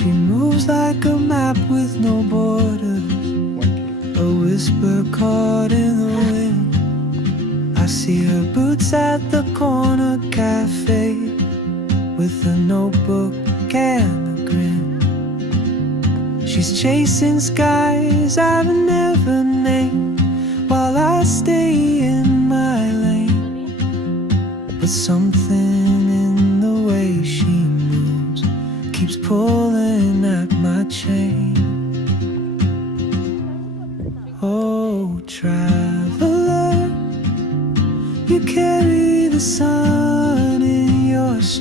She moves like a map with no borders, a whisper caught in the wind. I see her boots at the corner cafe, with a notebook and a grin. She's chasing skies I've never named, while I stay in my lane. But something in the way she moves keeps pulling